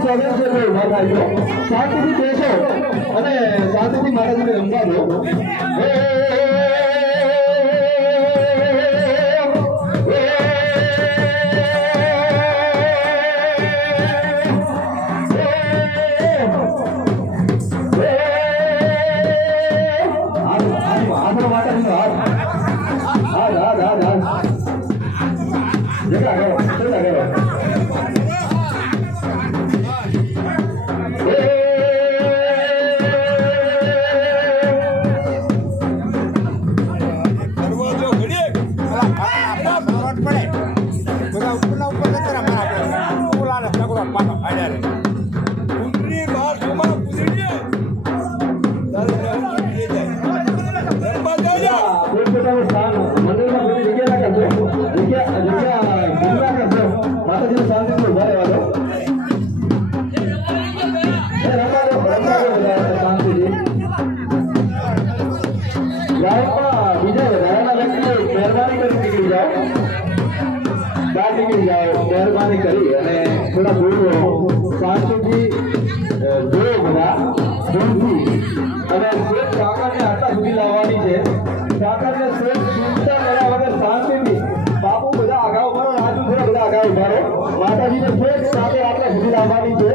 માતાજીની સોગંદ છે કોઈ ઉભા થાય તો શાંતિથી બેસો અને શાંતિથી માતાજીને રમવા દો. મહેરબાની કરી અને થોડા દૂર શાંતિથી જોયો બધા દૂરથી અને શ્રેષ્ઠ કાકાને આટલા સુધી લાવવાની છે. કાકાને શ્રેષ્ઠ ચિંતા કર્યા વગર શાંતિથી બાપુ બધા આગળ ઉભા રહો, રાજુ થોડા બધા આગળ ઉભા રહો. માતાજીને શ્રેષ્ઠ સાથે આટલા સુધી લાવવાની છે.